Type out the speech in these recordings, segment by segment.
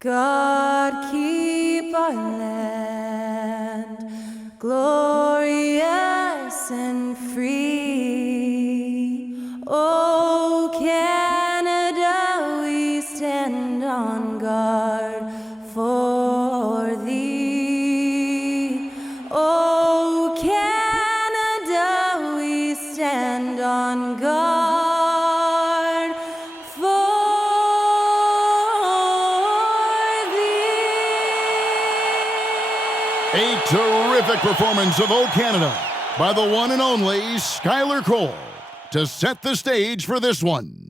God keep our land glorious and free. Oh, Canada, we stand on guard for thee. Oh, Canada, we stand on guard for thee. A terrific performance of O Canada by the one and only Skylar Cole to set the stage for this one.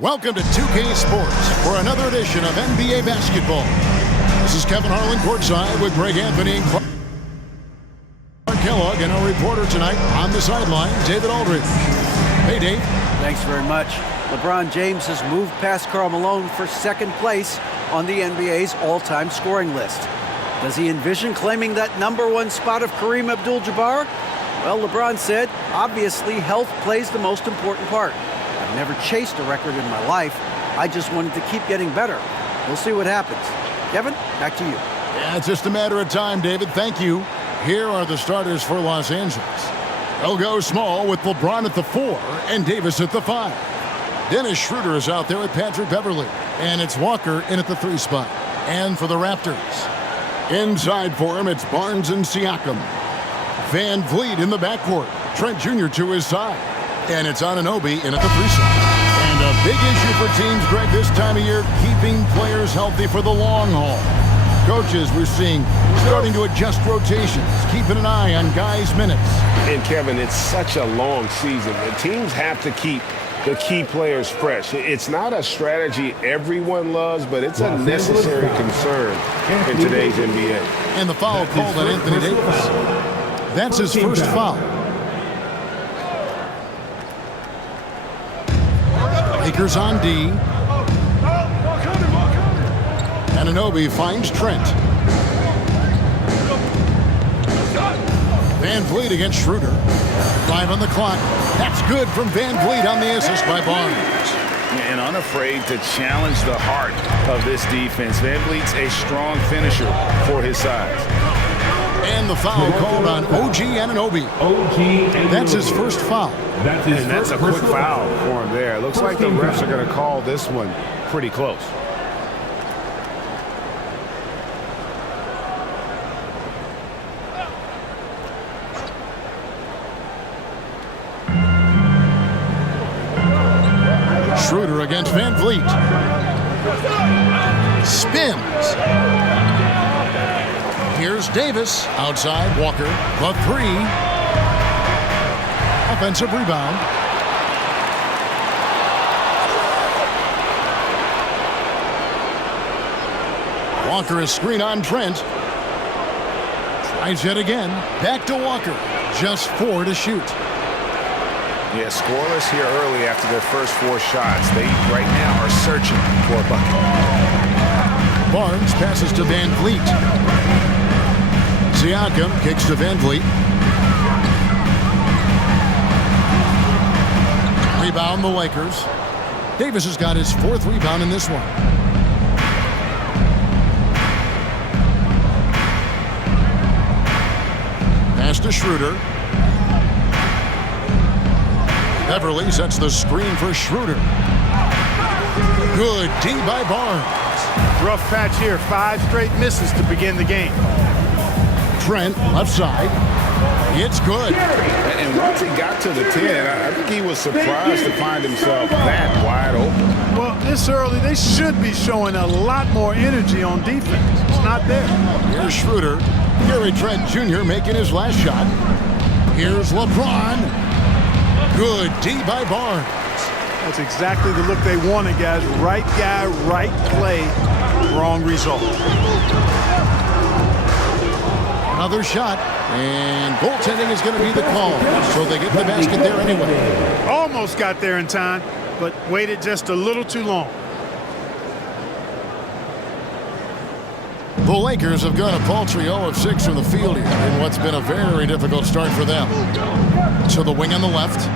Welcome to 2K Sports for another edition of NBA basketball. This is Kevin Harlan courtside with Greg Anthony and Clark Kellogg, and our reporter tonight on the sideline, David Aldridge. Hey, Dave. Thanks very much. LeBron James has moved past Karl Malone for second place on the NBA's all-time scoring list. Does he envision claiming that #1 spot of Kareem Abdul-Jabbar? Well, LeBron said, obviously health plays the most important part. I've never chased a record in my life. I just wanted to keep getting better. We'll see what happens. Kevin, back to you. Yeah, it's just a matter of time, David. Thank you. Here are the starters for Los Angeles. They'll go small with LeBron at the 4 and Davis at the 5. Dennis Schroeder is out there with Patrick Beverley. And it's Walker in at the 3 spot. And for the Raptors, inside for him, it's Barnes and Siakam. Van Vliet in the backcourt. Trent Jr. to his side. And it's Anunoby in at the 3 slot. And a big issue for teams, Greg, this time of year, keeping players healthy for the long haul. Coaches, we're seeing, starting to adjust rotations, keeping an eye on guys' minutes. And, Kevin, it's such a long season. The teams have to keep the key players fresh. It's not a strategy everyone loves, but it's a necessary concern in today's NBA. And the foul called on Anthony Davis. That's his first foul. Lakers on D. Anunoby finds Trent. Van Vliet against Schroeder. 5 on the clock. That's good from Van Vliet on the assist by Barnes. And unafraid to challenge the heart of this defense. Van Vliet's a strong finisher for his size. And the foul called on OG Anunoby. That's his first foul. And that's a quick foul for him there. It looks like the refs are going to call this one pretty close. Schroeder against Van Vliet. Spins. Here's Davis. Outside, Walker. The 3. Offensive rebound. Walker is screen on Trent. Tries yet again. Back to Walker. Just 4 to shoot. Yeah, scoreless here early after their first 4 shots. They right now are searching for a bucket. Barnes passes to Van Vliet. Siakam kicks to Van Vliet. Rebound the Lakers. Davis has got his 4th rebound in this one. Pass to Schroeder. Beverley sets the screen for Schroeder. Good D by Barnes. Rough patch here. 5 straight misses to begin the game. Trent left side. It's good. And once he got to the 10, I think he was surprised to find himself that wide open. Well, this early, they should be showing a lot more energy on defense. It's not there. Here's Schroeder. Gary Trent Jr. making his last shot. Here's LeBron. Good D by Barnes. That's exactly the look they wanted, guys. Right guy, right play, wrong result. Another shot, and goaltending is going to be the call, so they get the basket there anyway. Almost got there in time, but waited just a little too long. The Lakers have gone a paltry 0 of 6 from the field here in what's been a very difficult start for them. To the wing on the left.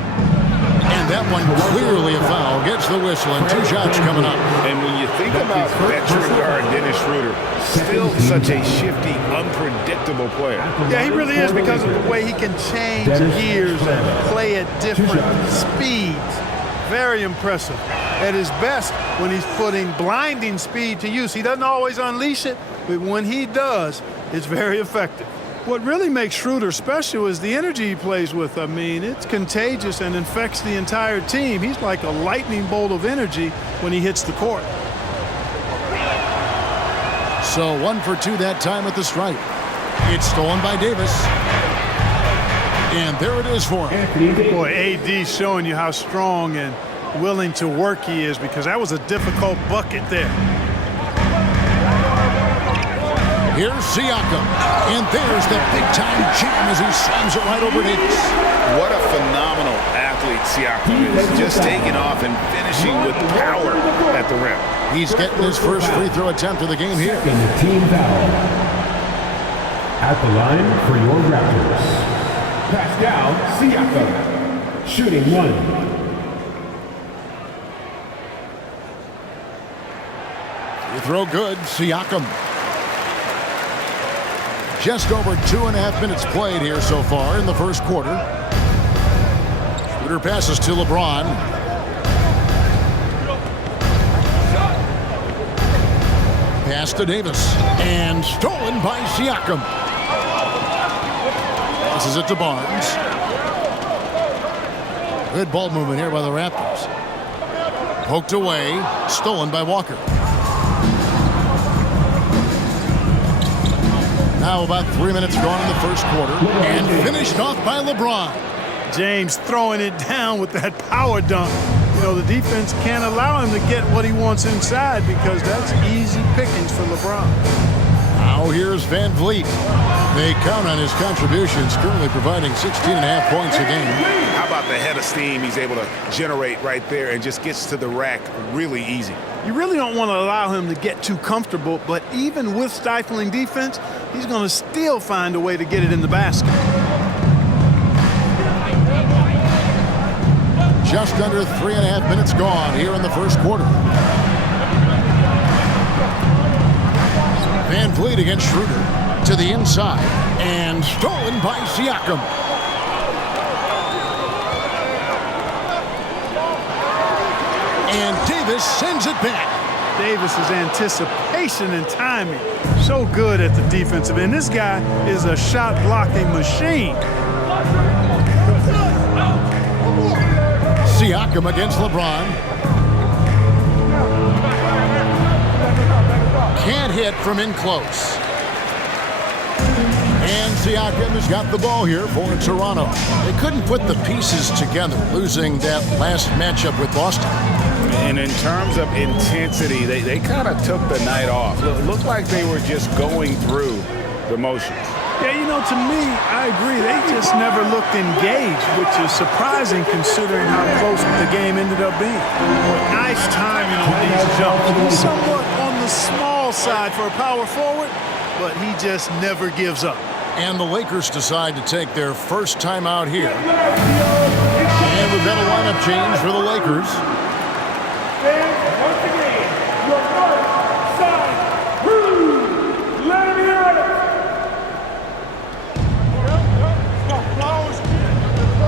And that one clearly a foul. Gets the whistle, and 2 shots coming up. And when you think about veteran guard Dennis Schroeder, still such a shifty, unpredictable player. Yeah, he really is, because of the way he can change gears and play at different speeds. Very impressive. At his best, when he's putting blinding speed to use, he doesn't always unleash it, but when he does, it's very effective. What really makes Schroeder special is the energy he plays with. I mean, it's contagious and infects the entire team. He's like a lightning bolt of energy when he hits the court. So 1 for 2 that time at the stripe. It's stolen by Davis. And there it is for him. Boy, AD showing you how strong and willing to work he is, because that was a difficult bucket there. Here's Siakam. And there's the big-time jam as he slams it right over Davis. What a phenomenal athlete Siakam is. Just taking off and finishing with power at the rim. He's getting his first free throw attempt of the game here. In the team foul. At the line for your Raptors. Pascal Siakam. Shooting 1. Free throw good. Siakam. Just over 2.5 minutes played here so far in the first quarter. Schroeder passes to LeBron. Pass to Davis. And stolen by Siakam. Passes it to Barnes. Good ball movement here by the Raptors. Poked away. Stolen by Walker. Now about 3 minutes gone in the first quarter, and finished off by LeBron. James throwing it down with that power dunk. You know, the defense can't allow him to get what he wants inside, because that's easy pickings for LeBron. Now here's Van Vliet. They count on his contributions, currently providing 16.5 points a game. How about the head of steam he's able to generate right there, and just gets to the rack really easy. You really don't want to allow him to get too comfortable, but even with stifling defense, he's going to still find a way to get it in the basket. Just under 3.5 minutes gone here in the first quarter. Van Vliet against Schroeder to the inside, and stolen by Siakam. And Davis sends it back. Davis's anticipation and timing, so good at the defensive end. This guy is a shot-blocking machine. Siakam against LeBron. Can't hit from in close. And Siakam has got the ball here for Toronto. They couldn't put the pieces together, losing that last matchup with Boston. And in terms of intensity, they kind of took the night off. Looked like they were just going through the motions. Yeah, you know, to me, I agree. They just never looked engaged, which is surprising considering how close the game ended up being. Nice timing on these jumps. He's somewhat on the small side for a power forward, but he just never gives up. And the Lakers decide to take their first time out here. And we've got a lineup change for the Lakers. Once again, your north side crew, let me hear it.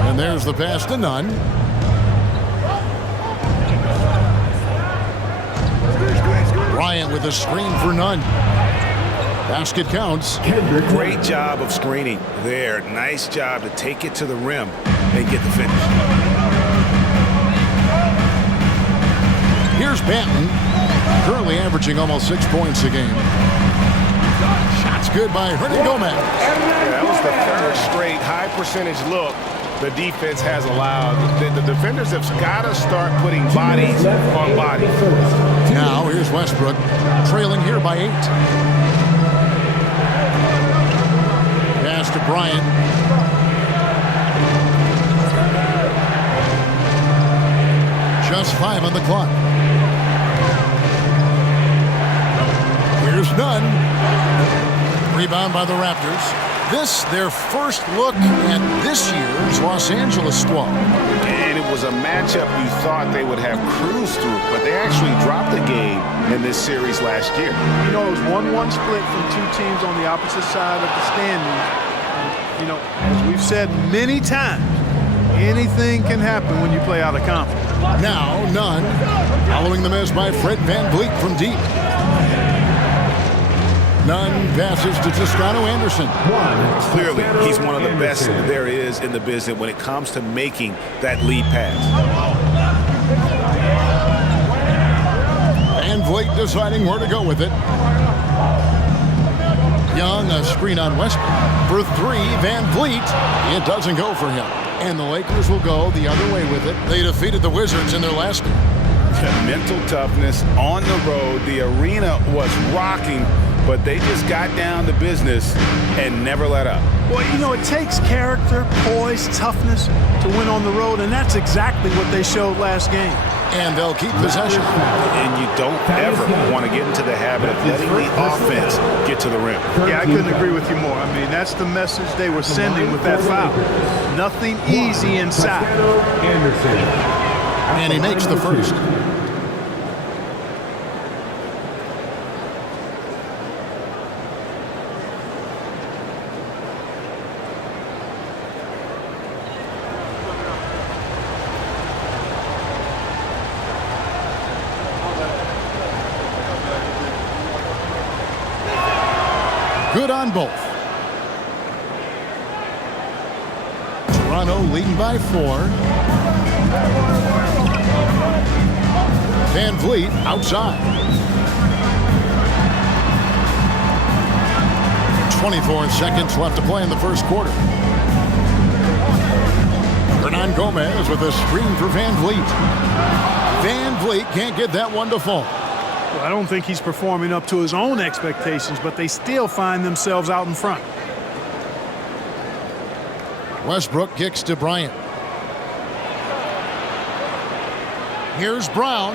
And there's the pass to Nunn. Bryant with a screen for Nunn. Basket counts. Great job of screening there. Nice job to take it to the rim and get the finish. Here's Banton, currently averaging almost 6 points a game. Shots good by Gomez. Yeah, that was the third straight high percentage look the defense has allowed. The defenders have got to start putting bodies on bodies. Now here's Westbrook, trailing here by 8. Pass to Bryant. Just 5 on the clock. Here's Nunn. Rebound by the Raptors. This, their first look at this year's Los Angeles squad. And it was a matchup you thought they would have cruised through, but they actually dropped the game in this series last year. You know, it was 1-1 split from two teams on the opposite side of the standings. And, you know, as we've said many times, anything can happen when you play out of conference. Now, Nunn, following the miss by Fred VanVleet from deep. Nunn passes to Toscano Anderson. Clearly, he's one of the best there is in the business when it comes to making that lead pass. VanVleet deciding where to go with it. Young, a screen on Westbrook. For 3, VanVleet. It doesn't go for him. And the Lakers will go the other way with it. They defeated the Wizards in their last game. Mental toughness on the road. The arena was rocking, but they just got down to business and never let up. Well, you know, it takes character, poise, toughness to win on the road, and that's exactly what they showed last game. And they'll keep possession. And you don't ever want to get into the habit of letting the offense get to the rim. Yeah, I couldn't agree with you more. I mean, that's the message they were sending with that foul. Nothing easy inside. And he makes the first. Good on both. Toronto leading by 4. VanVleet outside. 24 seconds left to play in the first quarter. Gomez with a screen for VanVleet. VanVleet can't get that one to fall. Well, I don't think he's performing up to his own expectations, but they still find themselves out in front. Westbrook kicks to Bryant. Here's Brown.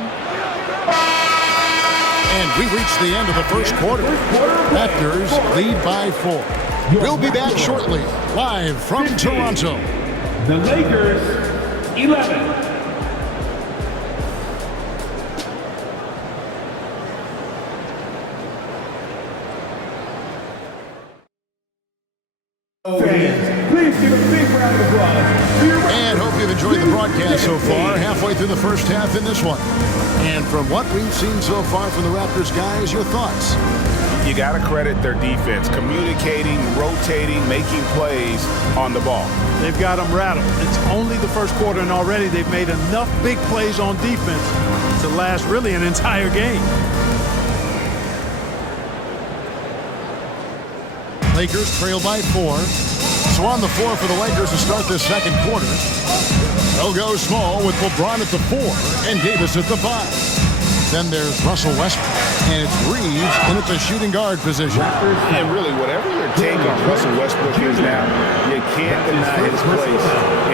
And we reach the end of the first quarter. Raptors lead by 4. We'll be back shortly, live from Toronto. The Lakers, 11. Please give a big round of applause. And hope you've enjoyed the broadcast so far. Halfway through the first half in this one. And from what we've seen so far from the Raptors guys, your thoughts? You got to credit their defense, communicating, rotating, making plays on the ball. They've got them rattled. It's only the first quarter, and already they've made enough big plays on defense to last really an entire game. Lakers trail by 4. So on the floor for the Lakers to start this second quarter. They'll go small with LeBron at the 4 and Davis at the 5. Then there's Russell Westbrook, and it's Reeves in at the shooting guard position. And really, whatever your take on Russell Westbrook is now, you can't deny his place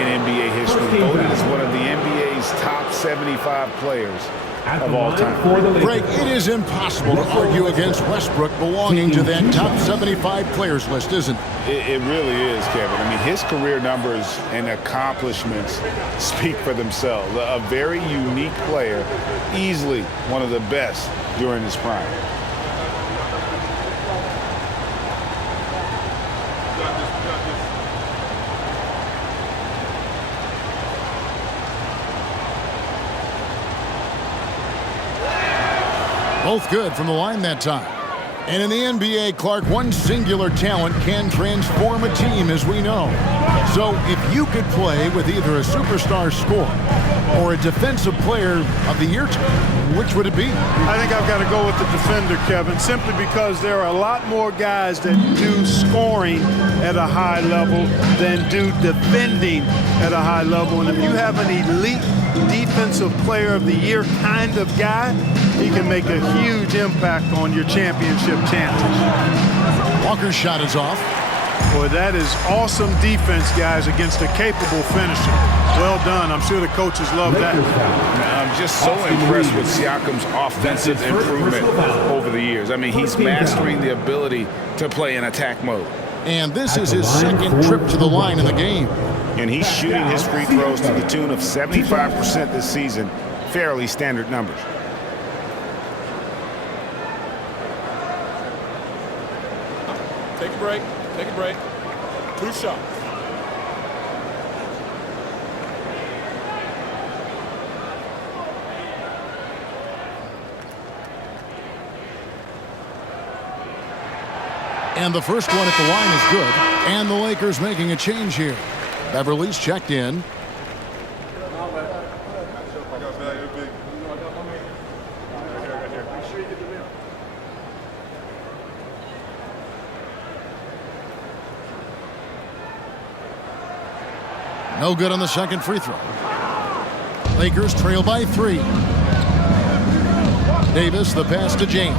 in NBA history. Voted as one of the NBA's top 75 players of all time. Greg, it is impossible to argue against Westbrook belonging to that top 75 players list, isn't it? It really is, Kevin. I mean, his career numbers and accomplishments speak for themselves. A very unique player, easily one of the best during his prime. Both good from the line that time. And in the NBA, Clark, one singular talent can transform a team, as we know. So if you could play with either a superstar scorer or a defensive player of the year team, which would it be? I think I've got to go with the defender, Kevin, simply because there are a lot more guys that do scoring at a high level than do defending at a high level. And if you have an elite defensive player of the year kind of guy, he can make a huge impact on your championship chances. Walker's shot is off. Boy, that is awesome defense, guys, against a capable finisher. Well done. I'm sure the coaches love that. I'm just so impressed with Siakam's offensive improvement over the years. I mean, he's mastering the ability to play in attack mode. And this is his second trip to the line in the game. And he's shooting his free throws to the tune of 75% this season. Fairly standard numbers. Take a break. Take a break. 2 shots. And the first one at the line is good. And the Lakers making a change here. Beverly's checked in. No good on the second free throw. Lakers trail by 3. Davis, the pass to James.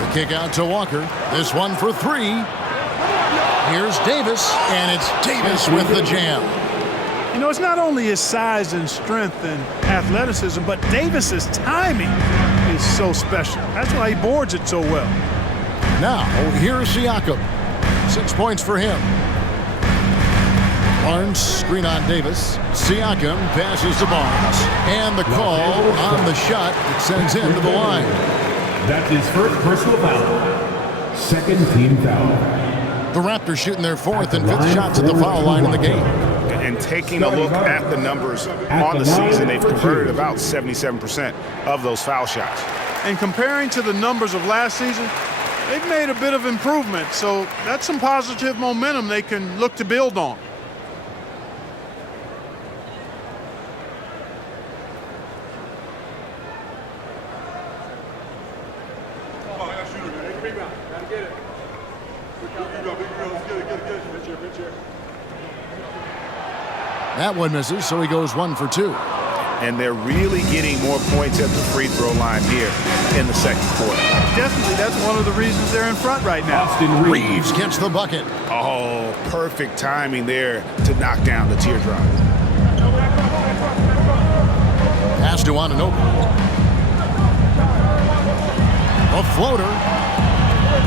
The kick out to Walker. This one for 3. Here's Davis, and it's Davis with the jam. You know, it's not only his size and strength and athleticism, but Davis's timing is so special. That's why he boards it so well. Now, here's Siakam. 6 points for him. Barnes, screen on Davis. Siakam passes to Barnes. And the call on the shot that sends him to the line. That's his first personal foul. Second team foul. The Raptors shooting their 4th and 5th shots at the foul line in the game. And taking a look at the numbers on the season, they've converted about 77% of those foul shots. And comparing to the numbers of last season, they've made a bit of improvement, so that's some positive momentum they can look to build on. That one misses, so he goes 1 for 2. And they're really getting more points at the free throw line here in the second quarter. Definitely, that's one of the reasons they're in front right now. Austin Reeves gets the bucket. Oh, perfect timing there to knock down the teardrop. Pass to Anunoby. A floater.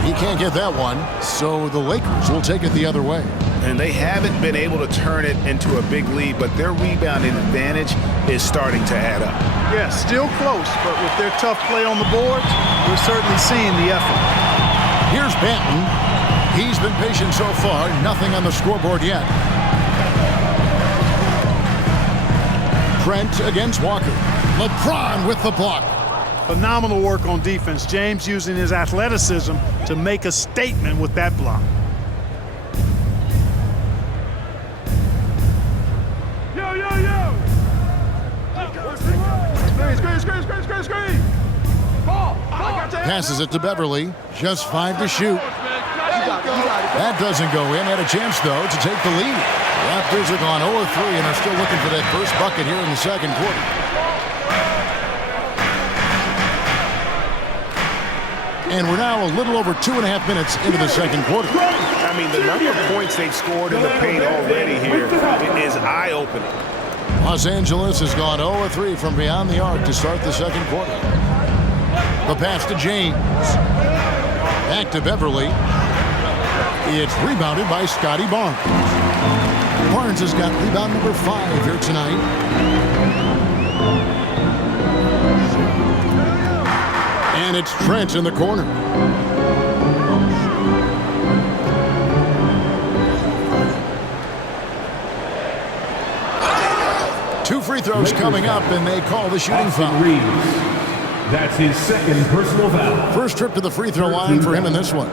He can't get that one, so the Lakers will take it the other way. And they haven't been able to turn it into a big lead, but their rebounding advantage is starting to add up. Yeah, still close, but with their tough play on the boards, we're certainly seeing the effort. Here's Banton. He's been patient so far, nothing on the scoreboard yet. Trent against Walker. LeBron with the block. Phenomenal work on defense. James using his athleticism to make a statement with that block. Screen. Passes it to Beverly. Just 5 to shoot. That doesn't go in. Had a chance, though, to take the lead. Raptors have gone 0-3 and are still looking for that first bucket here in the second quarter. And we're now a little over 2.5 minutes into the second quarter. I mean, the number of points they've scored in the paint already here is eye-opening. Los Angeles has gone 0-3 from beyond the arc to start the second quarter. The pass to James. Back to Beverly. It's rebounded by Scotty Barnes. Barnes has got rebound number 5 here tonight. And it's Trent in the corner. Two free free throws coming up, and they call the shooting foul. That's his second personal foul. First trip to the free throw line for him in this one.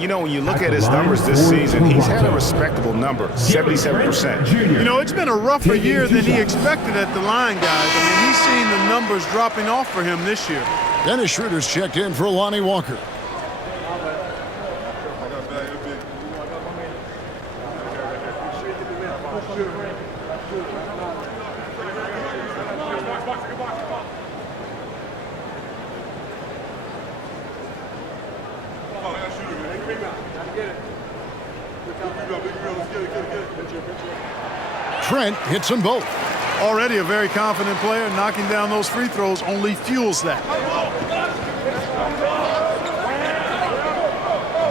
You know, when you look at his numbers this season, he's had a respectable number, 77%. You know, it's been a rougher year than he expected at the line, guys. I mean, he's seen the numbers dropping off for him this year. Dennis Schroeder's checked in for Lonnie Walker. Trent hits them both. Already a very confident player. Knocking down those free throws only fuels that.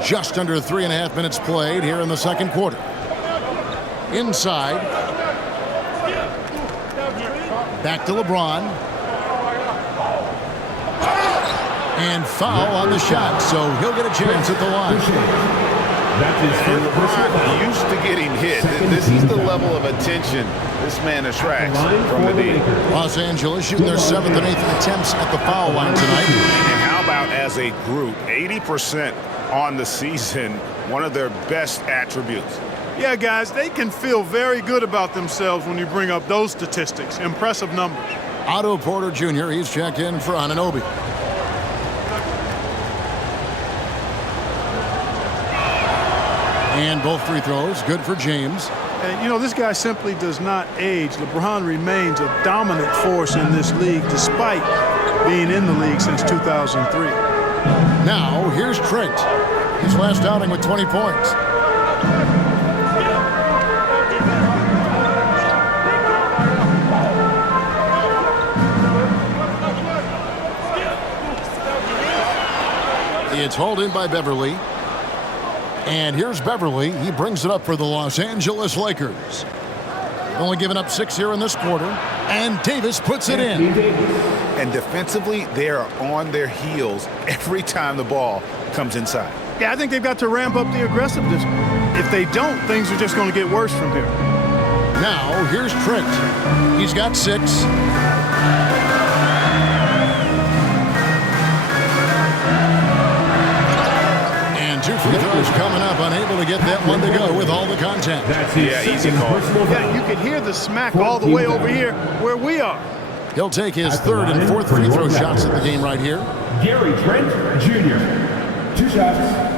Just under 3.5 minutes played here in the second quarter. Inside. Back to LeBron. And foul on the shot, so he'll get a chance at the line. That's his first LeBron used to getting hit. This is the level of attention this man attracts from the D. Los Angeles shooting their 7th and 8th attempts at the foul line tonight. And how about as a group, 80% on the season, one of their best attributes. Yeah, guys, they can feel very good about themselves when you bring up those statistics. Impressive numbers. Otto Porter Jr., he's checked in for Anunoby. And both free throws, good for James. And, you know, this guy simply does not age. LeBron remains a dominant force in this league despite being in the league since 2003. Now, here's Trent. His last outing with 20 points. It's hauled in by Beverly. And here's Beverly. He brings it up for the Los Angeles Lakers. Only giving up 6 here in this quarter. And Davis puts it in. And defensively, they are on their heels every time the ball comes inside. Yeah, I think they've got to ramp up the aggressiveness. If they don't, things are just going to get worse from here. Now, here's Trent. He's got 6. Two free throws coming up, unable to get that one to go with all the contact. That's easy call. Yeah, you can hear the smack all the way over here where we are. He'll take his 3rd and 4th free throw shots at the game right here. Gary Trent Jr. 2 shots.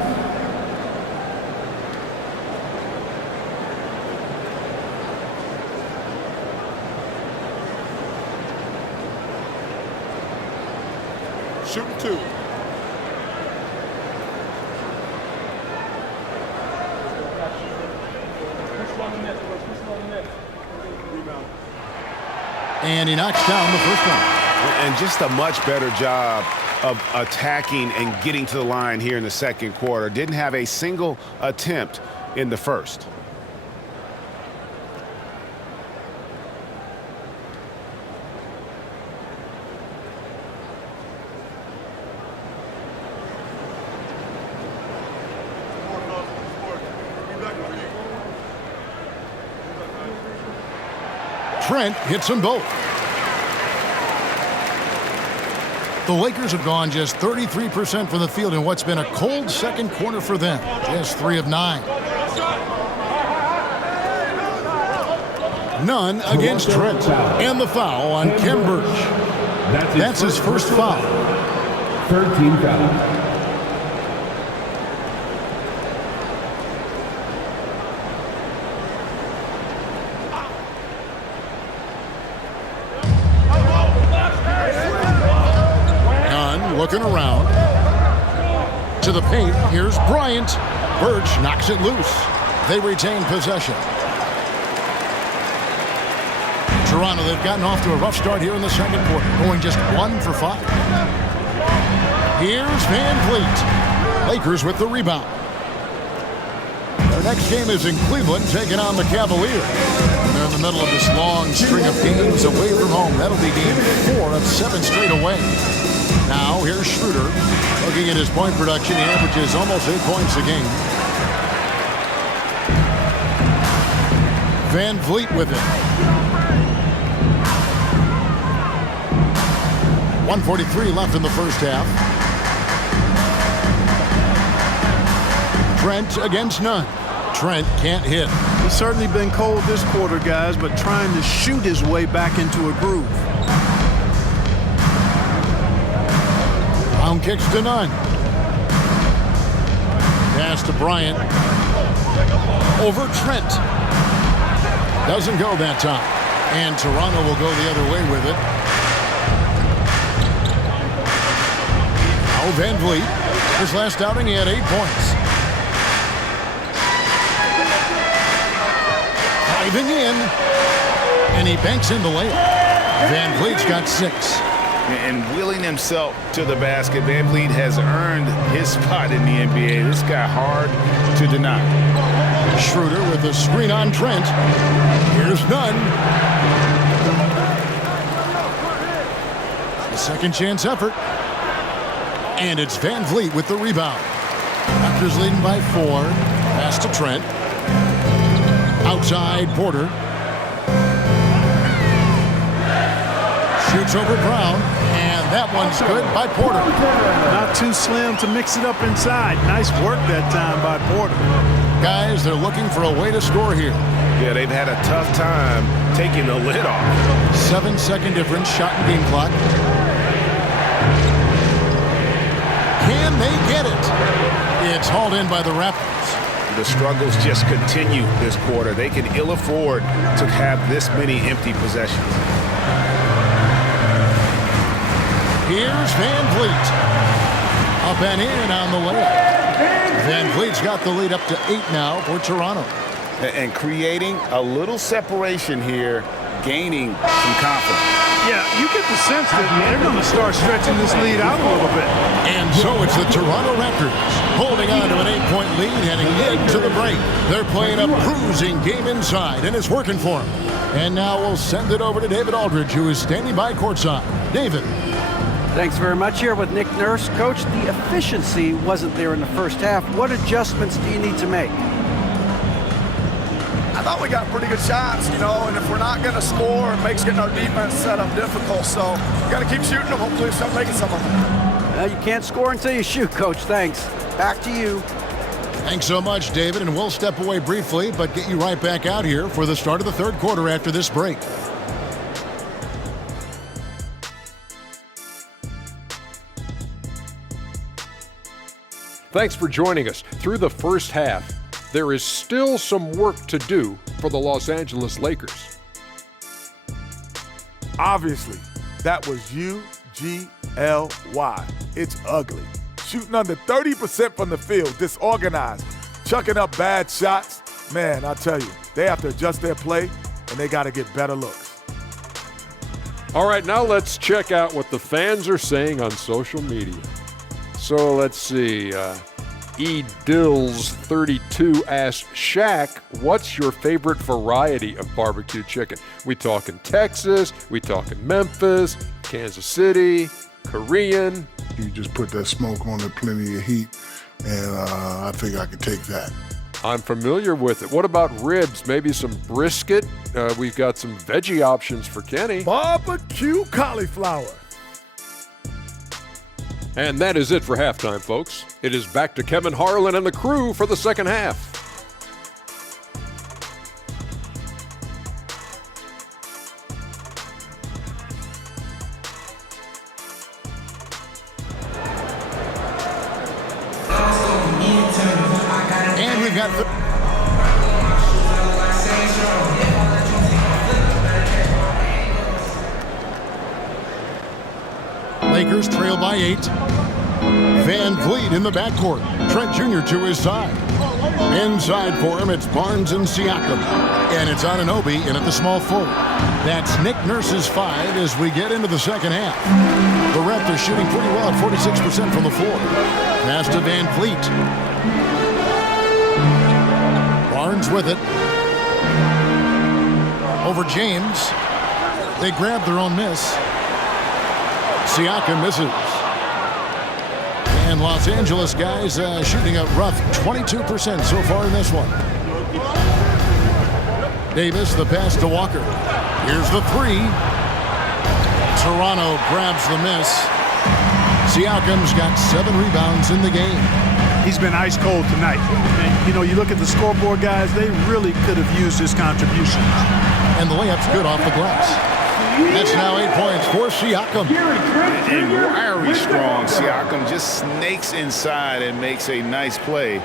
Shooting 2. And he knocks down the first one. And just a much better job of attacking and getting to the line here in the second quarter. Didn't have a single attempt in the first. Trent hits them both. The Lakers have gone just 33% from the field in what's been a cold second quarter for them. Just 3 of 9. None against Trent. And the foul on Kem Birch. That's his first foul. 13 foul. Looking around to the paint. Here's Bryant. Birch knocks it loose. They retain possession. Toronto, they've gotten off to a rough start here in the second quarter, going just 1 for 5. Here's Van Vliet. Lakers with the rebound. Their next game is in Cleveland, taking on the Cavaliers. They're in the middle of this long string of games away from home. That'll be game 4 of 7 straight away. Now, here's Schroeder. Looking at his point production, he averages almost 8 points a game. Van Vliet with it. 1:43 left in the first half. Trent against none. Trent can't hit. He's certainly been cold this quarter, guys, but trying to shoot his way back into a groove. Brown kicks to none. Pass to Bryant. Over Trent. Doesn't go that time. And Toronto will go the other way with it. Now Van Vliet. His last outing, he had 8 points. Diving in. And he banks in the layup. Van Vliet's got 6. And wheeling himself to the basket, Van Vliet has earned his spot in the NBA. This guy hard to deny. Schroeder with the screen on Trent. Here's none. The second chance effort. And it's Van Vliet with the rebound. Raptors leading by 4. Pass to Trent. Outside Porter. Shoots over Brown. And that one's good by Porter. Not too slim to mix it up inside. Nice work that time by Porter. Guys, they're looking for a way to score here. Yeah, they've had a tough time taking the lid off. 7-second difference, shot and game clock. Can they get it? It's hauled in by the Raptors. The struggles just continue this quarter. They can ill afford to have this many empty possessions. Here's Van Vliet. Up and in on the layup. Van Vliet's got the lead up to 8 now for Toronto. And creating a little separation here, gaining some confidence. Yeah, you get the sense that they're going to start stretching this lead out a little bit. And so it's the Toronto Raptors holding on to an 8-point lead heading into the break. They're playing a bruising game inside, and it's working for them. And now we'll send it over to David Aldridge, who is standing by courtside. David. Thanks very much. Here with Nick Nurse. Coach, the efficiency wasn't there in the first half. What adjustments do you need to make? I thought we got pretty good shots, and if we're not going to score, it makes getting our defense set up difficult. So we got to keep shooting them. Hopefully start making some of them. You can't score until you shoot, Coach. Thanks. Back to you. Thanks so much, David, and we'll step away briefly, but get you right back out here for the start of the third quarter after this break. Thanks for joining us. Through the first half, there is still some work to do for the Los Angeles Lakers. Obviously, that was UGLY. It's ugly. Shooting under 30% from the field, disorganized, chucking up bad shots. Man, I tell you, they have to adjust their play, and they got to get better looks. All right, now let's check out what the fans are saying on social media. So let's see. Dills32 asked Shaq, what's your favorite variety of barbecue chicken? We talking Texas, we talking Memphis, Kansas City, Korean. You just put that smoke on it, plenty of heat, and I think I could take that. I'm familiar with it. What about ribs? Maybe some brisket? We've got some veggie options for Kenny. Barbecue cauliflower. And that is it for halftime, folks. It is back to Kevin Harlan and the crew for the second half. And we've got Lakers trail by 8. Van Vliet in the backcourt. Trent Jr. to his side. Inside for him, it's Barnes and Siakam. And it's Anunoby in at the small forward. That's Nick Nurse's 5 as we get into the second half. The Raptors shooting pretty well at 46% from the floor. Pass to Van Vliet. Barnes with it. Over James. They grab their own miss. Siakam misses. And Los Angeles guys shooting a rough 22% so far in this one. Davis, the pass to Walker. Here's the 3. Toronto grabs the miss. Siakam's got 7 rebounds in the game. He's been ice cold tonight. And, you know, you look at the scoreboard, guys, they really could have used his contribution. And the layup's good off the glass. That's now 8 points for Siakam. And wiry strong. Siakam just snakes inside and makes a nice play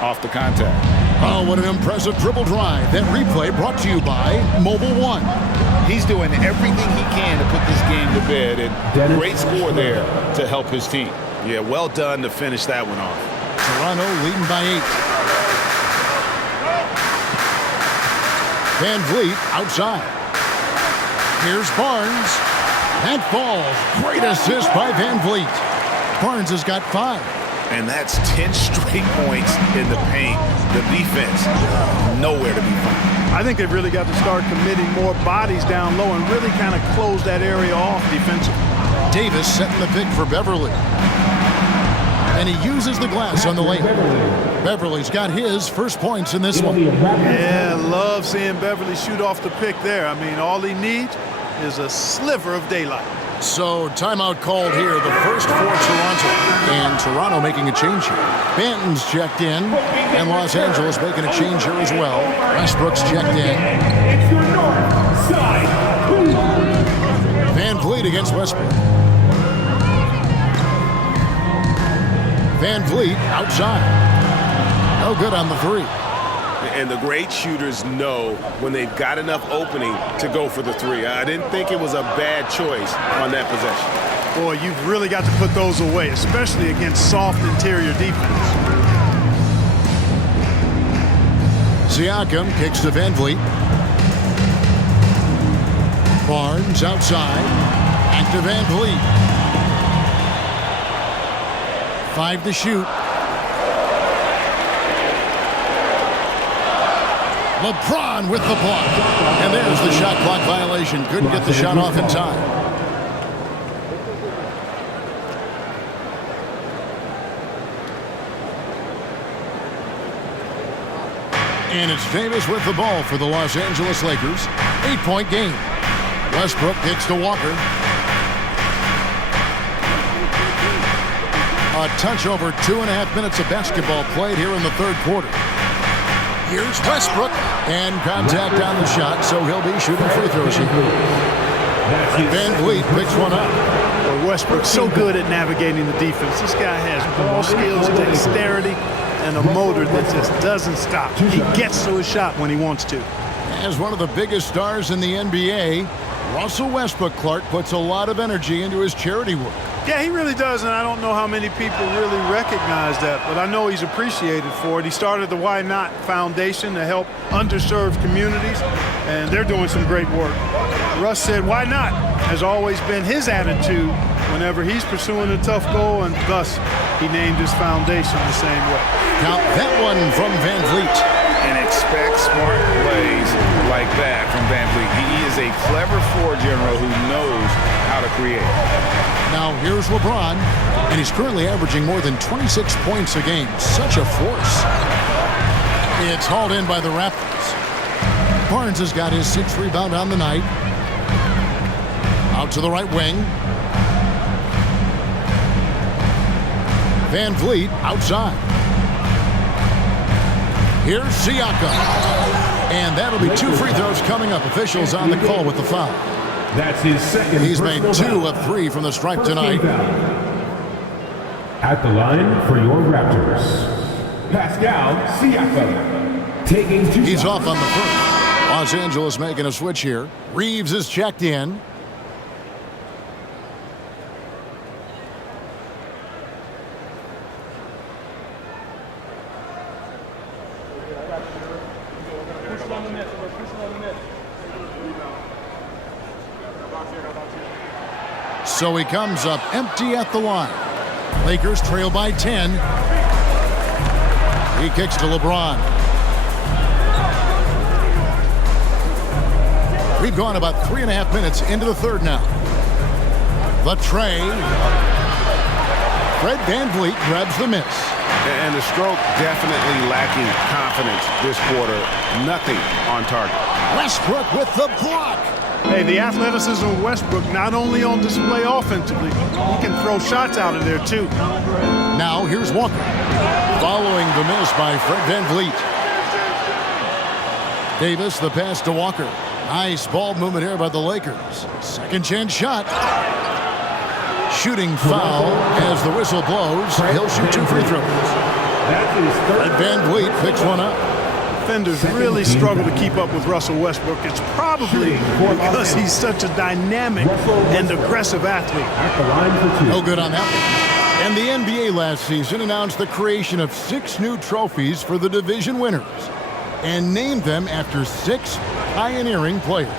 off the contact. Oh, what an impressive dribble drive. That replay brought to you by Mobile One. He's doing everything he can to put this game to bed, and great score there to help his team. Yeah, well done to finish that one off. Toronto leading by 8. Van Vliet outside. Here's Barnes. That falls. Great assist by Van Vliet. Barnes has got 5. And that's 10 straight points in the paint. The defense, nowhere to be found. I think they've really got to start committing more bodies down low and really kind of close that area off defensively. Davis setting the pick for Beverly. And he uses the glass on the layup. Beverly's got his first points in this one. Yeah, love seeing Beverly shoot off the pick there. I mean, all he needs is a sliver of daylight. So timeout called here, the first for Toronto. And Toronto making a change here. Banton's checked in, and Los Angeles making a change here as well. Westbrook's checked in. It's your north side. Van Vliet against Westbrook. Van Vliet outside. No good on the 3. And the great shooters know when they've got enough opening to go for the 3. I didn't think it was a bad choice on that possession. Boy, you've really got to put those away, especially against soft interior defense. Siakam kicks to Van Vliet. Barnes outside. Back to Van Vliet. 5 to shoot. LeBron with the block. And there's the shot clock violation. Couldn't get the shot off in time. And it's Davis with the ball for the Los Angeles Lakers. 8-point game. Westbrook kicks to Walker. A touch over 2.5 minutes of basketball played here in the third quarter. Here's Westbrook, and contact on the shot, so he'll be shooting free throws here. Van Vliet picks one up. Well, Westbrook's so good at navigating the defense. This guy has ball skills, dexterity, and a motor that just doesn't stop. He gets to his shot when he wants to. As one of the biggest stars in the NBA, Russell Westbrook, Clark, puts a lot of energy into his charity work. Yeah, he really does, and I don't know how many people really recognize that, but I know he's appreciated for it. He started the Why Not Foundation to help underserved communities, and they're doing some great work. Russ said, why not? Has always been his attitude whenever he's pursuing a tough goal, and thus he named his foundation the same way. Now that one from Van Vliet. And expect smart plays like that from Van Vliet. He is a clever floor general who knows how to create. Now here's LeBron, and he's currently averaging more than 26 points a game. Such a force. It's hauled in by the Raptors. Barnes has got his 6th rebound on the night. Out to the right wing. Van Vliet outside. Here's Siakam. And that'll be 2 free throws coming up. Officials on the call with the foul. That's his second. He's made 2 of 3 from the stripe tonight. At the line for your Raptors, Pascal Siakam. Taking 2 He's shots. off on the first. Los Angeles making a switch here. Reeves is checked in. So he comes up empty at the line. Lakers trail by 10. He kicks to LeBron. We've gone about 3.5 minutes into the third now. The tray. Fred VanVleet grabs the miss. And the stroke definitely lacking confidence this quarter. Nothing on target. Westbrook with the block. Hey, the athleticism of Westbrook not only on display offensively, he can throw shots out of there too. Now here's Walker. Following the miss by Fred VanVleet. Davis, the pass to Walker. Nice ball movement here by the Lakers. Second chance shot. Shooting foul as the whistle blows. He'll shoot 2 free throws. Fred VanVleet picks one up. Defenders really struggle to keep up with Russell Westbrook. It's probably because he's such a dynamic and aggressive athlete. No good on that one. And the NBA last season announced the creation of 6 new trophies for the division winners and named them after 6 pioneering players.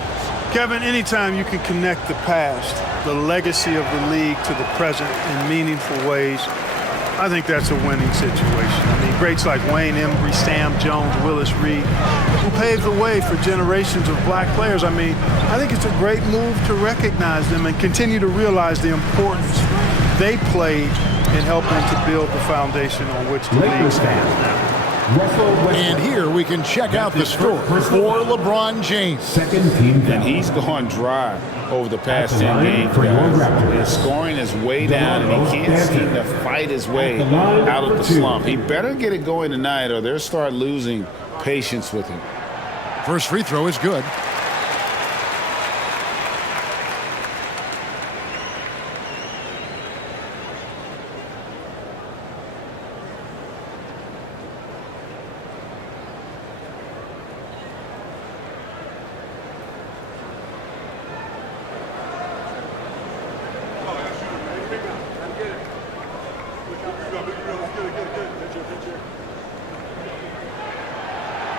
Kevin, anytime you can connect the past, the legacy of the league to the present in meaningful ways, I think that's a winning situation. I mean, greats like Wayne Embry, Sam Jones, Willis Reed, who paved the way for generations of black players. I mean, I think it's a great move to recognize them and continue to realize the importance they played in helping to build the foundation on which the league stands now. And here we can check out the score for LeBron James. And he's gone dry over the past 10 games. His scoring is way down, and he can't seem to fight his way out of the slump. He better get it going tonight, or they'll start losing patience with him. First free throw is good.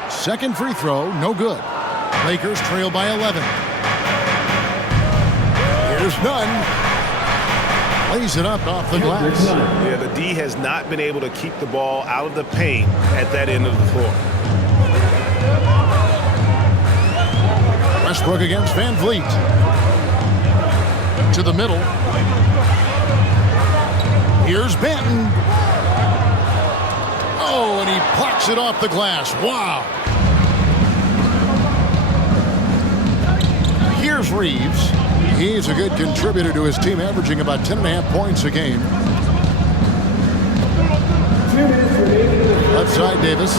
Second free throw, no good. Lakers trail by 11. Here's Nunn. Lays it up off the glass. Yeah, the D has not been able to keep the ball out of the paint at that end of the floor. Westbrook against VanVleet. To the middle. Here's Banton. Oh, and he plucks it off the glass. Wow. Here's Reeves. He's a good contributor to his team, averaging about 10.5 points a game. Left side, Davis.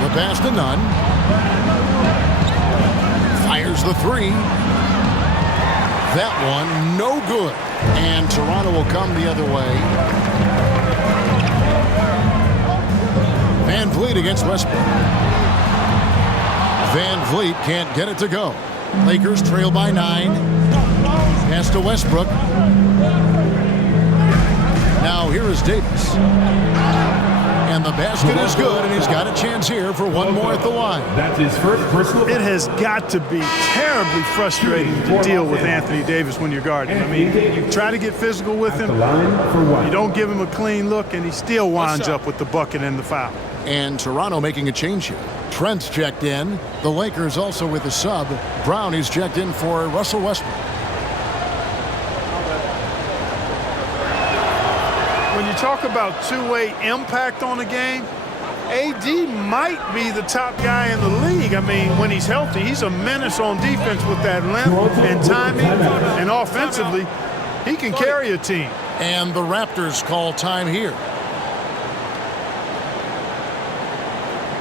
The pass to Nunn. Fires the 3. That one, no good. And Toronto will come the other way. VanVleet against Westbrook. VanVleet can't get it to go. Lakers trail by 9. Pass to Westbrook. Now here is Davis. And the basket is good, and he's got a chance here for one more at the line. That's his first personal. It has got to be terribly frustrating to deal with Anthony Davis when you're guarding. I mean, you try to get physical with him. You don't give him a clean look, and he still winds up with the bucket and the foul. And Toronto making a change here. Trent's checked in. The Lakers also with a sub. Brown is checked in for Russell Westbrook. When you talk about two-way impact on a game, AD might be the top guy in the league. I mean, when he's healthy, he's a menace on defense with that length and timing. And offensively, he can carry a team. And the Raptors call time here.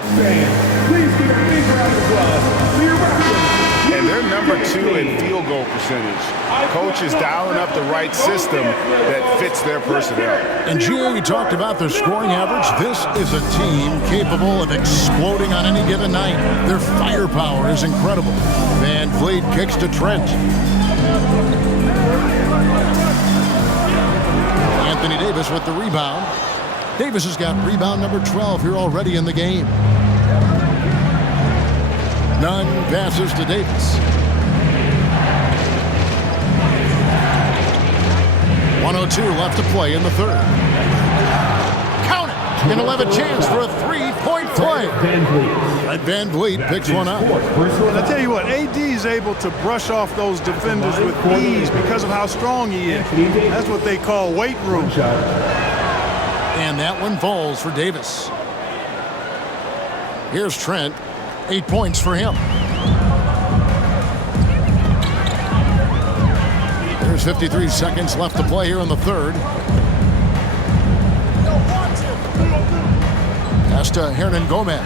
Please give a big round of applause for your Raptors. And they're number 2 in field goal percentage. Coach is dialing up the right system that fits their personnel. And Gio, you talked about their scoring average. This is a team capable of exploding on any given night. Their firepower is incredible. VanVleet kicks to Trent. Anthony Davis with the rebound. Davis has got rebound number 12 here already in the game. Nunn passes to Davis. 1:02 left to play in the third. Count it! And he'll have a chance for a three-point play. VanVleet picks one up. And I tell you what, AD is able to brush off those defenders with ease because of how strong he is. That's what they call weight room. And that one falls for Davis. Here's Trent. 8 points for him. There's 53 seconds left to play here in the third. Pass to Hernan Gomez.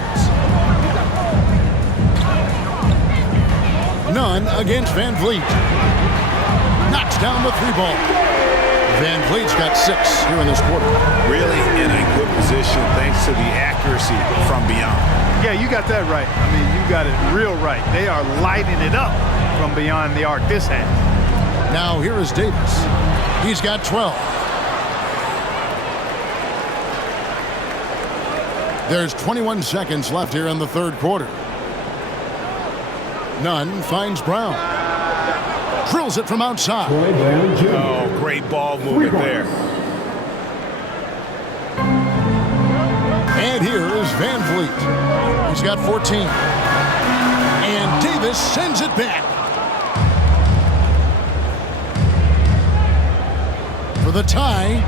None against Van Vliet. Knocks down the 3-ball. Van Vliet's got 6 here in this quarter. Really in a good position thanks to the accuracy from beyond. Yeah, you got that right. I mean, you got it real right. They are lighting it up from beyond the arc this half. Now here is Davis. He's got 12. There's 21 seconds left here in the third quarter. Nunn finds Brown. Drills it from outside. Oh, great ball movement there. And here is Van Vliet. He's got 14. And Davis sends it back. For the tie.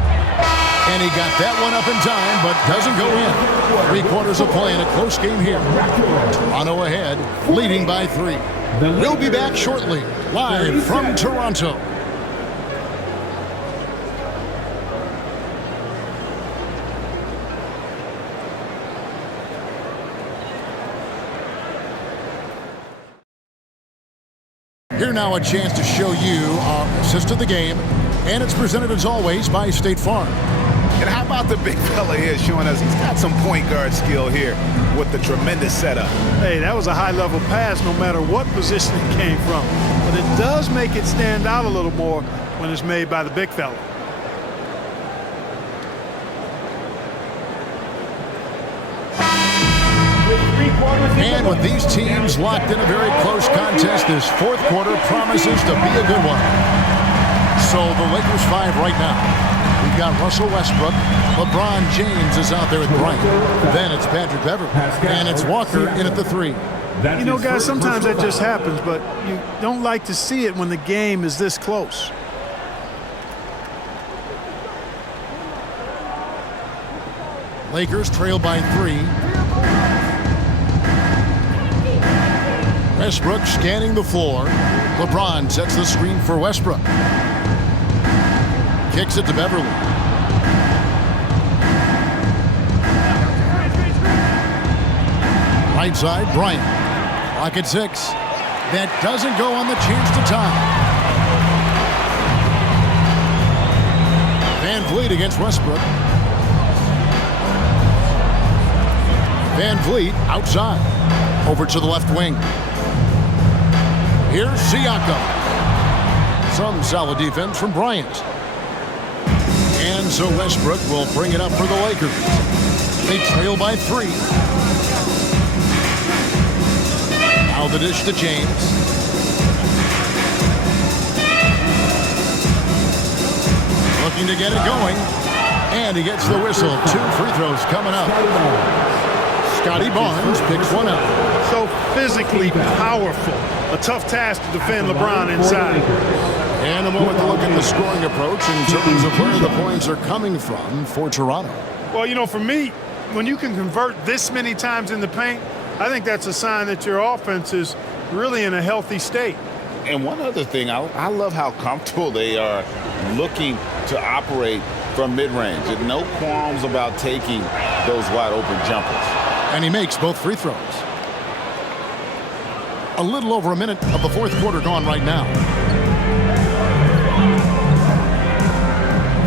And he got that one up in time, but doesn't go in. 3 quarters of play in a close game here. Toronto ahead, leading by 3. We'll be back shortly, live from Toronto. Here now a chance to show you our assist of the game, and it's presented as always by State Farm. And how about the big fella here showing us he's got some point guard skill here with the tremendous setup. Hey, that was a high-level pass no matter what position it came from. But it does make it stand out a little more when it's made by the big fella. And with these teams locked in a very close contest, this fourth quarter promises to be a good one. So the Lakers 5 right now. We've got Russell Westbrook. LeBron James is out there at Bryant. Then it's Patrick Beverley. And it's Walker in at the 3. You know, guys, sometimes that just happens, but you don't like to see it when the game is this close. Lakers trail by 3. Westbrook scanning the floor. LeBron sets the screen for Westbrook. Kicks it to Beverley. Right side, Bryant. Clock at 6. That doesn't go on the chance to tie. Van Vliet against Westbrook. Van Vliet outside. Over to the left wing. Here's Siakam. Some solid defense from Bryant. And so Westbrook will bring it up for the Lakers. They trail by 3. Now the dish to James. Looking to get it going. And he gets the whistle. 2 free throws coming up. Scotty Barnes picks one up. So physically powerful. A tough task to defend LeBron inside. And a moment to look at the scoring approach in terms of where the points are coming from for Toronto. Well, you know, for me, when you can convert this many times in the paint, I think that's a sign that your offense is really in a healthy state. And one other thing, I love how comfortable they are looking to operate from mid-range. And no qualms about taking those wide-open jumpers. And he makes both free throws. A little over a minute of the fourth quarter gone right now.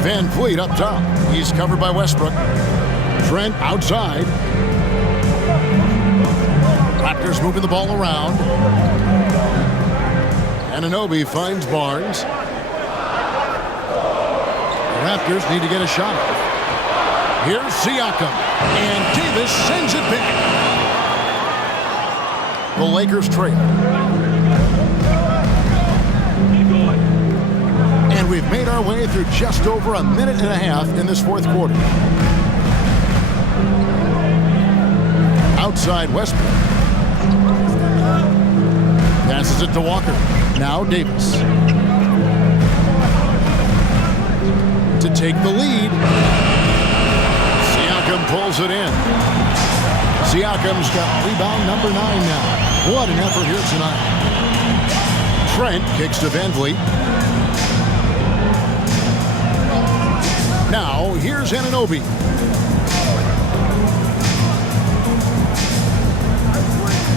Van Vliet up top. He's covered by Westbrook. Trent outside. Raptors moving the ball around. Anunoby finds Barnes. The Raptors need to get a shot off. Here's Siakam. And Davis sends it back. The Lakers trail. And we've made our way through just over a minute and a half in this fourth quarter. Outside Westbrook. Passes it to Walker. Now Davis. To take the lead. Siakam pulls it in. Siakam's got rebound number 9 now. What an effort here tonight. Trent kicks to Van Vliet. Now, here's Anunoby.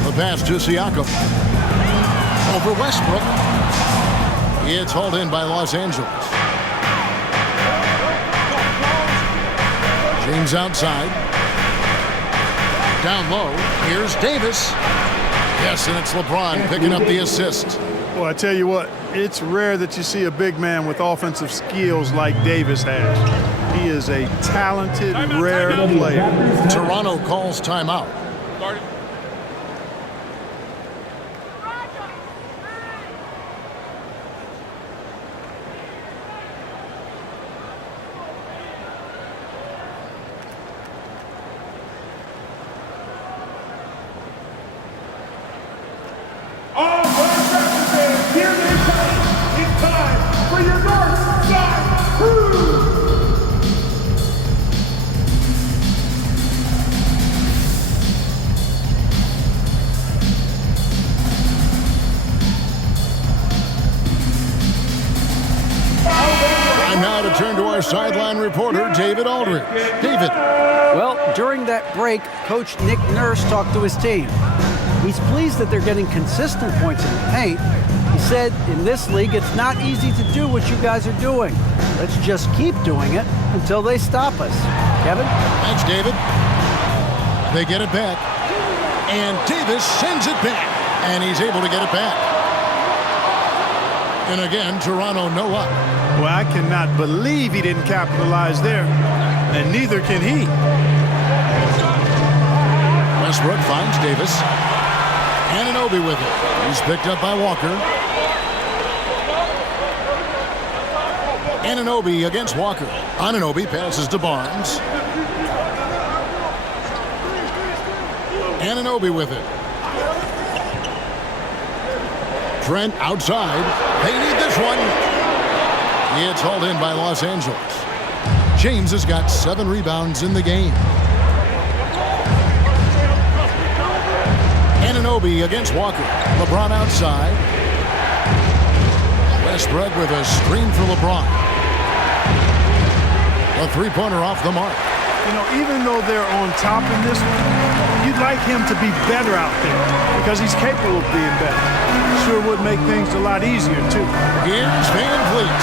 The pass to Siakam. Over Westbrook. It's hauled in by Los Angeles. James outside. Down low. Here's Davis. Yes, and it's LeBron picking up the assist. Well, I tell you what, it's rare that you see a big man with offensive skills like Davis has. He is a talented, rare player. Toronto calls timeout. Turn to our sideline reporter, David Aldridge. David. Well, during that break, Coach Nick Nurse talked to his team. He's pleased that they're getting consistent points in the paint. He said, in this league, it's not easy to do what you guys are doing. Let's just keep doing it until they stop us. Kevin? Thanks, David. They get it back. And Davis sends it back. And he's able to get it back. And again, Toronto no up. Well, I cannot believe he didn't capitalize there, and neither can he. Westbrook finds Davis. Anunoby with it. He's picked up by Walker. Anunoby against Walker. Anunoby passes to Barnes. Anunoby with it. Trent outside. They need this one. It's hauled in by Los Angeles. James has got 7 rebounds in the game. Anunoby against Walker. LeBron outside. Westbrook with a screen for LeBron. A three-pointer off the mark. You know, even though they're on top in this one, you'd like him to be better out there because he's capable of being better. Sure would make things a lot easier, too. Here's Van Vliet.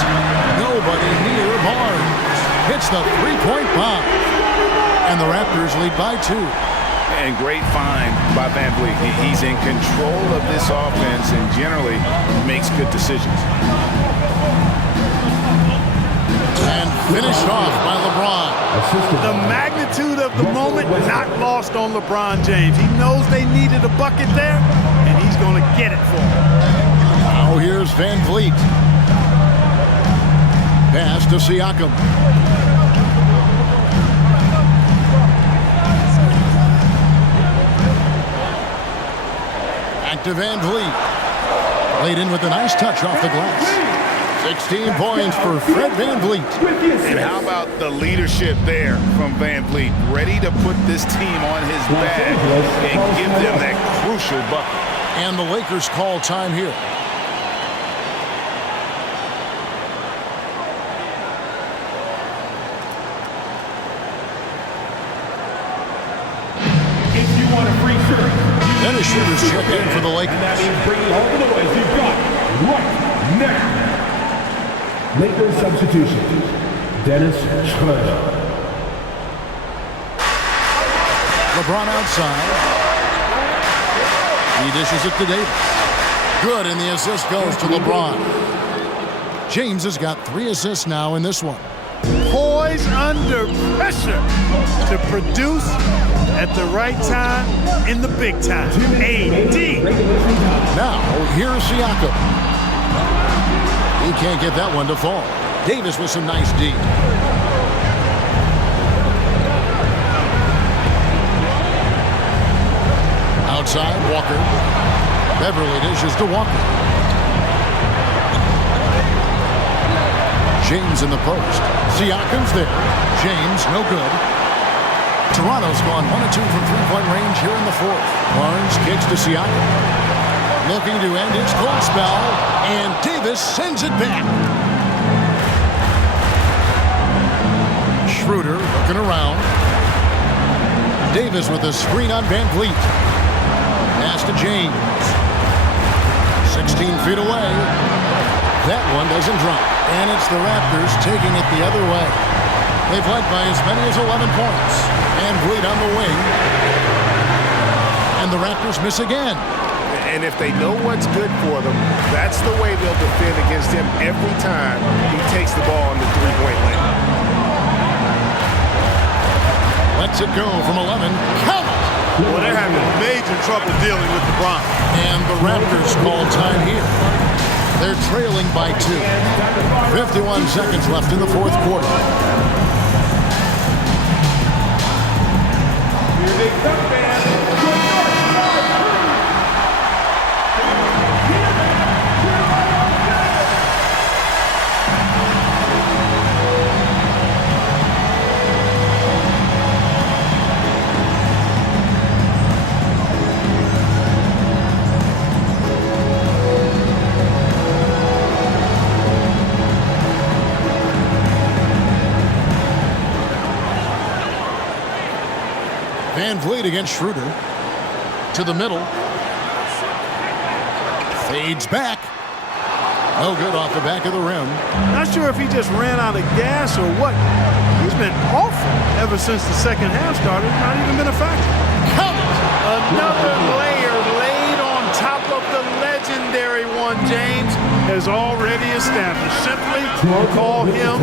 Nobody near Barnes. Hits the three-point bomb. And the Raptors lead by 2. And great find by Van Vliet. He's in control of this offense and generally makes good decisions. And finished off by LeBron. The magnitude of the moment not lost on LeBron James. He knows they needed a bucket there, and he's going to get it for them. Now here's Van Vliet. Pass to Siakam. Back to Van Vliet. Laid in with a nice touch off the glass. 16 points for Fred Van Vliet. And how about the leadership there from Van Vliet? Ready to put this team on his back and give them that crucial bucket. And the Lakers call time here. If you want a free shirt, Dennis Schroeder's checked in for the Lakers. and that means bringing all the noise you've got right now. Lakers substitution, Dennis Schroeder. LeBron outside. He dishes it to Davis. Good, and the assist goes to LeBron. James has got 3 assists now in this one. Poised under pressure to produce at the right time in the big time. AD. Now, here's Siakam. He can't get that one to fall. Davis with some nice D. Outside, Walker. Beverly dishes to Walker. James in the post. Siakam's there. James, no good. Toronto's gone 1 of 2 from three-point range here in the fourth. Barnes kicks to Siakam. Looking to end his cold spell, and Davis sends it back. Schroeder looking around. Davis with a screen on Van Vliet. Pass to James. 16 feet away. That one doesn't drop. And it's the Raptors taking it the other way. They've led by as many as 11 points. Van Vliet on the wing. And the Raptors miss again. And if they know what's good for them, that's the way they'll defend against him every time he takes the ball in the three-point lane. Lets it go from 11. Count it! Well, they're having major trouble dealing with LeBron. And the Raptors call time here. They're trailing by 2. 51 seconds left in the fourth quarter. Here they come, man. Van Vliet against Schroeder. To the middle. Fades back. No good off the back of the rim. Not sure if he just ran out of gas or what. He's been awful ever since the second half started. Not even been a factor. Count it! Another layer laid on top of the legendary one, James has already established. Simply call him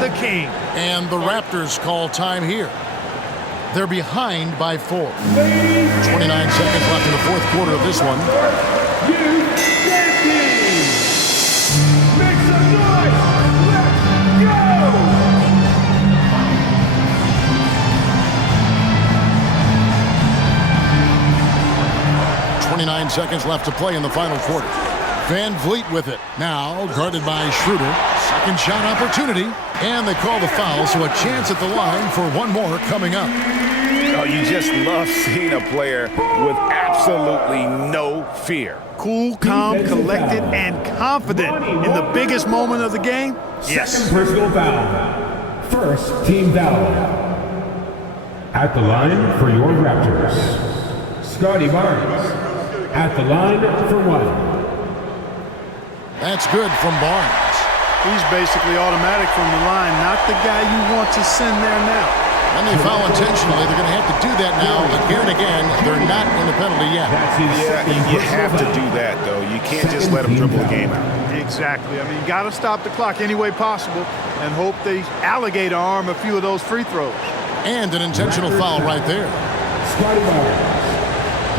the king. And the Raptors call time here. They're behind by 4. 29 seconds left in the fourth quarter of this one. Make some noise! Let's go! 29 seconds left to play in the final quarter. Van Vliet with it. Now guarded by Schroeder. Second shot opportunity. And they call the foul, so a chance at the line for one more coming up. Oh, you just love seeing a player with absolutely no fear. Cool, calm, collected, and confident in the biggest moment of the game. Yes. Second personal foul. First team foul. At the line for your Raptors, Scotty Barnes. At the line for 1. That's good from Barnes. He's basically automatic from the line, not the guy you want to send there now. And they foul intentionally. They're going to have to do that now again and again. They're not in the penalty yet. Yeah, you have to do that, though. You can't just let them dribble the game out. Exactly. I mean, you got to stop the clock any way possible and hope they alligator arm a few of those free throws. And an intentional foul right there. Scotty Barnes.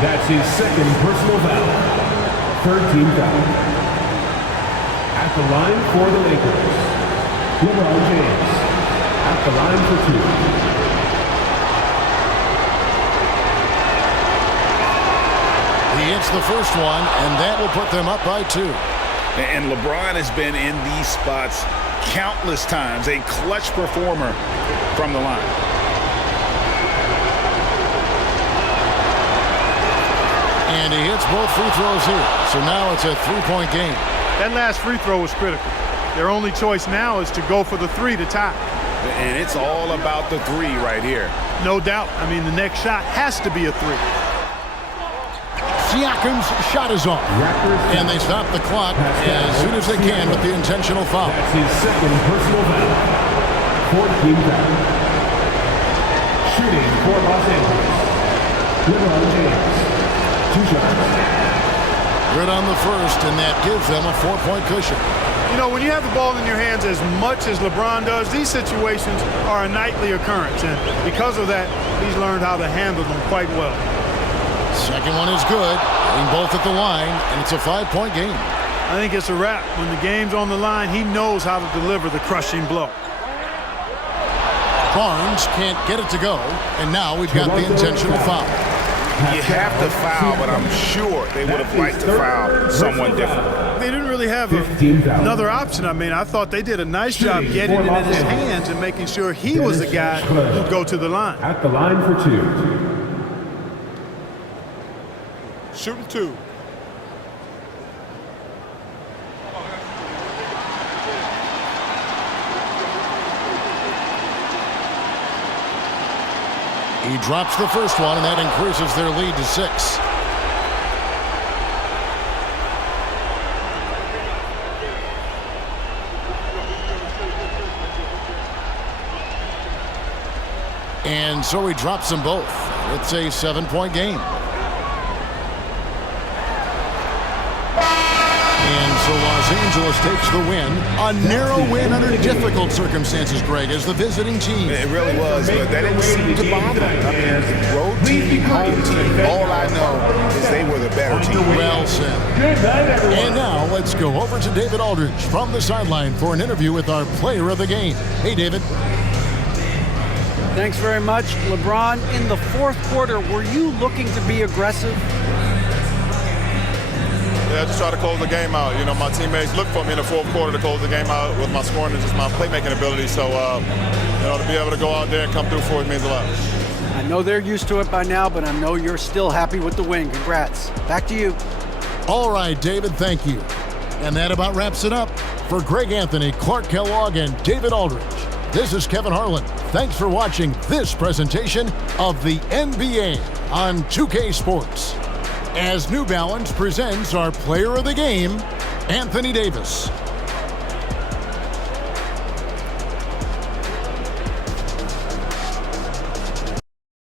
That's his second personal foul. Third team foul. At the line for the Lakers, LeBron James. At the line for 2. He hits the first one, and that will put them up by 2. And LeBron has been in these spots countless times, a clutch performer from the line. And he hits both free throws here. So now it's a 3-point game. That last free throw was critical. Their only choice now is to go for the 3 to tie. And it's all about the 3 right here. No doubt. I mean, the next shot has to be a 3. Siakam's shot is off. And they stop the clock as soon as they can with the intentional foul. That's his second personal foul. Fourth team foul. Shooting for Los Angeles, LeBron James. 2 shots. Good on the first, and that gives them a 4-point cushion. You know, when you have the ball in your hands as much as LeBron does, these situations are a nightly occurrence. And because of that, he's learned how to handle them quite well. Second one is good. Hitting both at the line, and it's a 5-point game. I think it's a wrap. When the game's on the line, he knows how to deliver the crushing blow. Barnes can't get it to go, and now we've got the intentional foul. You have to foul, but I'm sure they would have liked to foul someone different. They didn't really have another option. I mean, I thought they did a nice job getting it in his hands and making sure he was the guy who'd go to the line. At the line for 2. Shooting 2. He drops the first one, and that increases their lead to 6. And so he drops them both. It's a 7-point game. And so Los Angeles takes the win. A narrow win under difficult circumstances, Greg, as the visiting team. It really was, but that didn't seem to bother them. I mean, road team, home team, all I know is they were the better team. Well said. And now let's go over to David Aldridge from the sideline for an interview with our player of the game. Hey, David. Thanks very much. LeBron, in the fourth quarter, were you looking to be aggressive? Yeah, just try to close the game out. You know, my teammates look for me in the fourth quarter to close the game out with my scoring and just my playmaking ability. So, you know, to be able to go out there and come through for it means a lot. I know they're used to it by now, but I know you're still happy with the win. Congrats. Back to you. All right, David, thank you. And that about wraps it up. For Greg Anthony, Clark Kellogg, and David Aldridge, this is Kevin Harlan. Thanks for watching this presentation of the NBA on 2K Sports. As New Balance presents our player of the game, Anthony Davis.